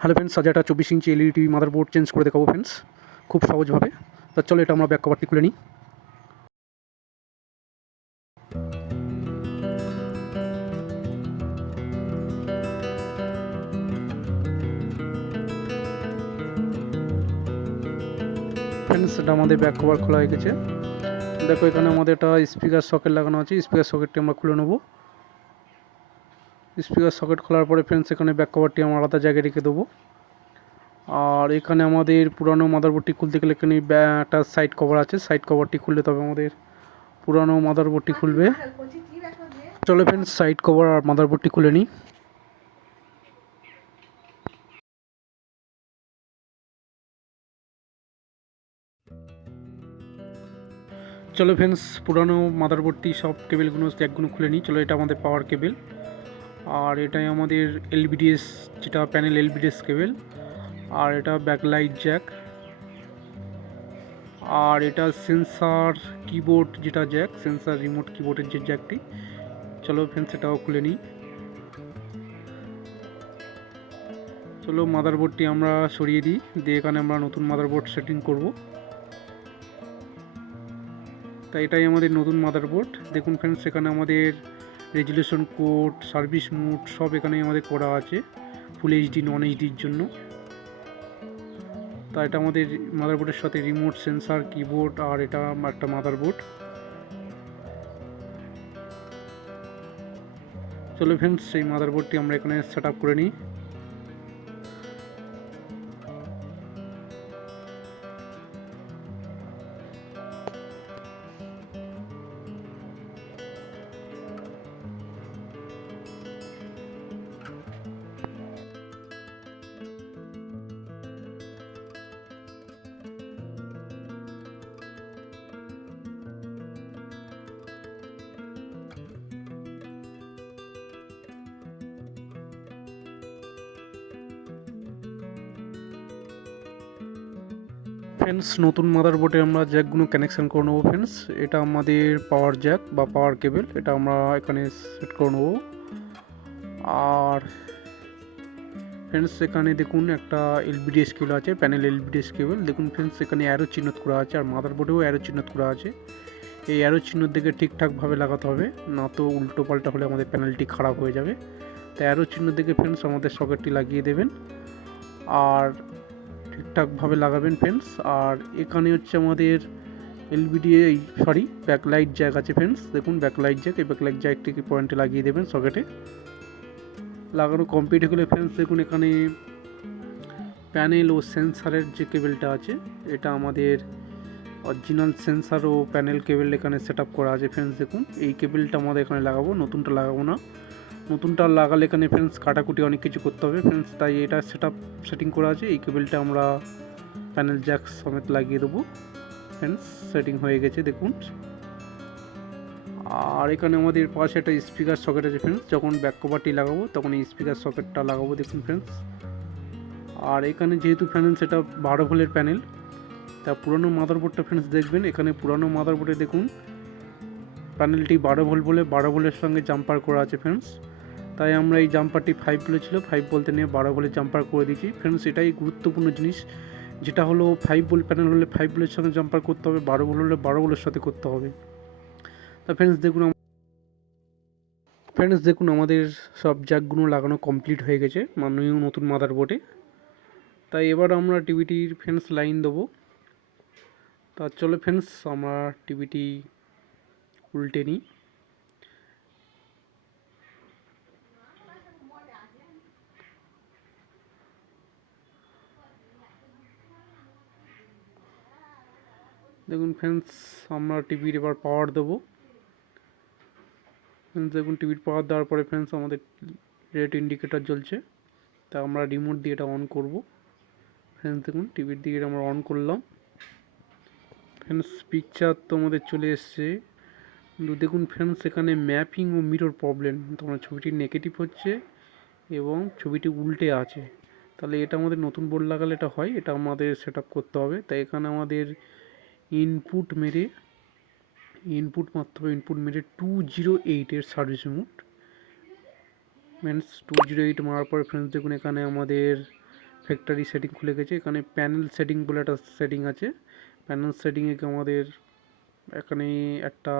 Hello friends, আজ একটা 24 inch LED TV motherboard change করে দেখাবো ফ্রেন্ডস, খুব সহজভাবে। তো চলো এটা আমরা ব্যাক কভারটি খুলে নিই। ফ্রেন্ডস, এটা আমাদের ব্যাক কভার খোলা হয়ে গেছে। দেখো এখানে আমাদের একটা স্পিকার সকেট লাগানো আছে, স্পিকার সকেটটি আমরা খুলে নেবো। স্পিকার সকেট খোলার পরে ফ্রেন্ডস এখানে ব্যাক কভারটি আমরা আলাদা জায়গায় রেখে দেবো। আর এখানে আমাদের পুরানো মাদারবোর্ডটি খুলতে গেলে এখানে একটা সাইড কভার আছে, সাইড কভারটি খুললে তবে আমাদের পুরানো মাদারবোর্ডটি খুলবে। চলো ফ্রেন্ডস, সাইড কভার আর মাদারবোর্ডটি খুলে নিই। চলো ফ্রেন্ডস, পুরানো মাদারবোর্ডটি সব কেবেলগুলো জ্যাকগুলো খুলে নিই। চলো এটা আমাদের পাওয়ার কেবেল, আর এটাই আমাদের এলবিডিএস, যেটা প্যানেল এলবিডিএস কেবেল, আর এটা ব্যাকলাইট জ্যাক, আর এটা সেন্সার কিবোর্ড যেটা জ্যাক, সেন্সার রিমোট কিবোর্ডের যে জ্যাকটি। চলো ফ্রেন্ডস এটাও খুলে নিই। চলো মাদারবোর্ডটি আমরা সরিয়ে দিই, দিয়ে এখানে আমরা নতুন মাদারবোর্ড সেটিং করব। তাই এটাই আমাদের নতুন মাদারবোর্ড। দেখুন ফ্রেন্ডস, এখানে আমাদের রেজুলেশন কোড, সার্ভিস মোড সব এখানে আমাদের করা আছে, ফুল এইচডি নন এইচডির জন্য। তা এটা আমাদের মাদারবোর্ডের সাথে রিমোট, সেন্সার, কিবোর্ড, আর এটা একটা মাদারবোর্ড। চলো ফ্রেন্ডস, সেই মাদারবোর্ডটি আমরা এখানে সেট আপ করে নিই। ফ্রেন্ডস, নতুন মাদারবোর্ডে আমরা জ্যাকগুলো কানেকশান করে নেবো। ফ্রেন্ডস, এটা আমাদের পাওয়ার জ্যাক বা পাওয়ার কেবেল, এটা আমরা এখানে সেট করে নেবো। আর ফ্রেন্ডস, এখানে দেখুন একটা এলবিডিএস কেবল আছে, প্যানেল এলবিডিএস কেবল। দেখুন ফ্রেন্ডস, এখানে অ্যারো চিহ্ন করা আছে, আর মাদারবোর্ডেও অ্যারো চিহ্ন করা আছে। এই অ্যারো চিহ্নের দিকে ঠিকঠাকভাবে লাগাতে হবে, না তো উল্টো পাল্টা হলে আমাদের প্যানেলটি খারাপ হয়ে যাবে। তো অ্যারো চিহ্ন দিকে ফ্রেন্ডস আমাদের সকেটটি লাগিয়ে দেবেন, আর ঠিকঠাকভাবে লাগাবেন ফ্রেন্ডস। আর এখানে হচ্ছে আমাদের ব্যাকলাইট জ্যাক আছে ফ্রেন্ডস। দেখুন ব্যাকলাইট জ্যাক, এই ব্যাকলাইট জ্যাকটিকে পয়েন্টে লাগিয়ে দেবেন সকেটে। লাগানো কমপ্লিট হয়ে গেলে ফ্রেন্ডস দেখুন এখানে প্যানেল ও সেন্সারের যে কেবেলটা আছে, এটা আমাদের অরিজিনাল সেন্সার ও প্যানেল কেবেল এখানে সেট আপ করা আছে ফ্রেন্ডস। দেখুন এই কেবেলটা আমাদের এখানে লাগাবো, নতুনটা লাগাবো না। নতুনটা লাগালে এখানে ফ্রেন্ডস কাটাকুটি অনেক কিছু করতে হবে ফ্রেন্ডস, তাই এটা সেটিং করা আছে। এই কেবেলটা আমরা প্যানেল জ্যাক সমেত লাগিয়ে দেবো ফ্রেন্ডস। সেটিং হয়ে গেছে দেখুন। আর এখানে আমাদের পাশে একটা স্পিকার সকেট আছে ফ্রেন্ডস, যখন ব্যাক কভারটি লাগাবো তখন এই স্পিকার সকেটটা লাগাবো দেখুন ফ্রেন্ডস। আর এখানে যেহেতু প্যানেল সেটা 12 ভোল্টের প্যানেল, তা পুরনো মাদারবোর্ডটা ফ্রেন্ডস দেখবেন, এখানে পুরনো মাদারবোর্ডে দেখুন প্যানেলটি 12 ভোল্ট বলে 12 ভোল্টের সঙ্গে জাম্পার করা আছে ফ্রেন্ডস। তাই আমরা এই জাম্পারটি 5 ভোল্ট ছিল, 5 বলতে নিয়ে 12 ভোল্টের জাম্পার করে দিয়েছি ফ্রেন্ডস। এটাই গুরুত্বপূর্ণ জিনিস, যেটা হলো 5 ভোল্ট প্যানেল হলে 5 ভোল্টের সঙ্গে জাম্পার করতে হবে, 12 ভোল্ট হলে 12 ভোল্টের সাথে করতে হবে। তা ফ্রেন্ডস দেখুন আমাদের সব জ্যাকগুলো লাগানো কমপ্লিট হয়ে গেছে নতুন মাদারবোর্ডে। তাই এবার আমরা টিভিটির ফ্রেন্ডস লাইন দেবো। তা চলো ফ্রেন্ডস, আমরা টিভিটি উল্টে নিই। দেখুন ফ্রেন্ডস, আমরা টিভির এবার পাওয়ার দেবো। দেখুন টিভির পাওয়ার দেওয়ার পরে ফ্রেন্ডস আমাদের রেড ইন্ডিকেটর জ্বলছে, তা আমরা রিমোট দিয়ে এটা অন করব ফ্রেন্ডস। দেখুন টিভির দিকে আমরা অন করলাম ফ্রেন্ডস, পিকচার তো আমাদের চলে এসছে। কিন্তু দেখুন ফ্রেন্ডস, এখানে ম্যাপিং ও মিরর প্রবলেম, তোমার ছবিটি নেগেটিভ হচ্ছে এবং ছবিটি উল্টে আছে। তাহলে এটা আমাদের নতুন বোর্ড লাগালে এটা হয়, এটা আমাদের সেট আপ করতে হবে। তাই এখানে আমাদের ইনপুট মেরে 208 সার্ভিস মোড মিনস 208 মারার পরে ফ্রেন্ডস দেখুন এখানে আমাদের ফ্যাক্টরি সেটিং খুলে গেছে। এখানে প্যানেল সেটিং বলে একটা সেটিং আছে। প্যানেল সেটিংয়ে আমাদের এখানে একটা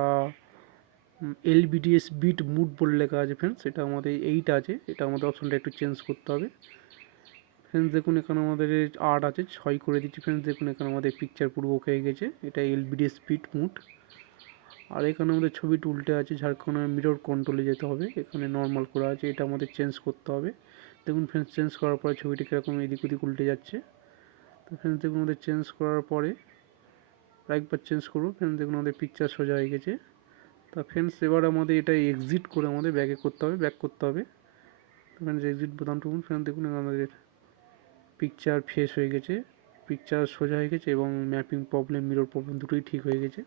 LBDS বিট মুড বলে লেখা আছে ফ্রেন্ডস, এটা আমাদের 8 আছে, এটা আমাদের অপশনটা একটু চেঞ্জ করতে হবে। ফ্রেন্ডস দেখুন এখানে আমাদের 8 আছে, 6 করে দিচ্ছি। ফ্রেন্ডস দেখুন এখানে আমাদের পিকচার পুরো ওকে হয়ে গেছে, এটা LBDS বিট মুড। আর এখানে আমাদের ছবিটা উল্টে আছে, যার কারণে মিরর কন্ট্রোলে যেতে হবে। এখানে নর্মাল করা আছে, এটা আমাদের চেঞ্জ করতে হবে। দেখুন ফ্রেন্ডস চেঞ্জ করার পরে ছবিটা কীরকম এদিক ওদিক উল্টে যাচ্ছে। তো ফ্রেন্ডস দেখুন আমাদের চেঞ্জ করার পরে আরেকবার চেঞ্জ করবো। ফ্রেন্ডস দেখুন আমাদের পিকচার সোজা হয়ে গেছে। তা ফ্রেন্ডস এবার আমাদের এটা এক্সিট করে আমাদের ব্যাক করতে হবে। ফ্রেন্ডস এক্সিট বোতাম টিপুন। ফ্রেন্ডস দেখুন আমাদের পিকচার ফ্রেশ হয়ে গেছে, পিকচার সোজা হয়ে গেছে এবং ম্যাপিং প্রবলেম, মিরর প্রবলেম দুটোই ঠিক হয়ে গেছে।